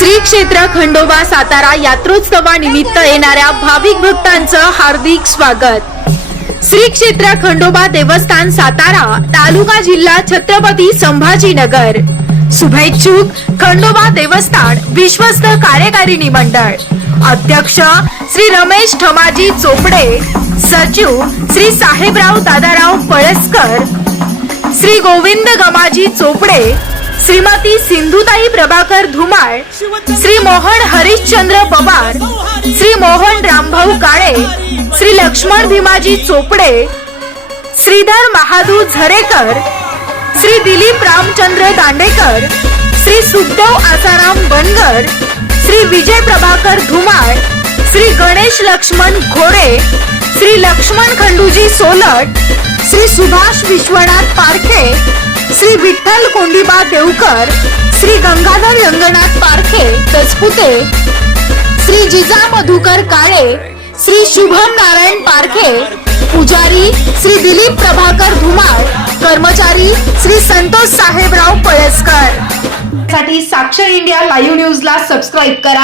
श्री क्षेत्र खंडोबा सातारा यात्रोत्सवानिमित्त येणाऱ्या भाविक भक्तांचं हार्दिक स्वागत. श्री क्षेत्र खंडोबा देवस्थान सातारा तालुका जिल्हा छत्रपती संभाजीनगर. शुभेच्छुक खंडोबा देवस्थान विश्वस्त कार्यकारिणी मंडळ अध्यक्ष श्री रमेश ठमाजी चोपडे. सचिव श्री साहेबराव दादाराव पळसकर. श्री गोविंद गमाजी चोपडे. श्रीमती सिंधुताई प्रभाकर धुमाळ श्री मोहन हरिश्चंद्र पवार श्री मोहन रामभाऊ काळे श्री लक्ष्मण भीमाजी चोपडे श्रीधर महादू झरेकर श्री दिलीप रामचंद्र दांडेकर श्री सुखदेव आसाराम बनगर श्री विजय प्रभाकर धुमाळ श्री गणेश लक्ष्मण घोडे श्री लक्ष्मण खंडूजी सोलट श्री सुभाष विश्वनाथ पारखे श्री विठ्ठल कोंडीबा देवकर श्री गंगाधर रंगनाथ पारखे तसपुते श्री जिजा मधुकर काळे श्री शुभम नारायण पारखे पुजारी श्री दिलीप प्रभाकर धुमाळ कर्मचारी श्री संतोष साहेबराव पळसकर. साठी साक्षर इंडिया लाईव्ह न्यूजला सबस्क्राईब करा.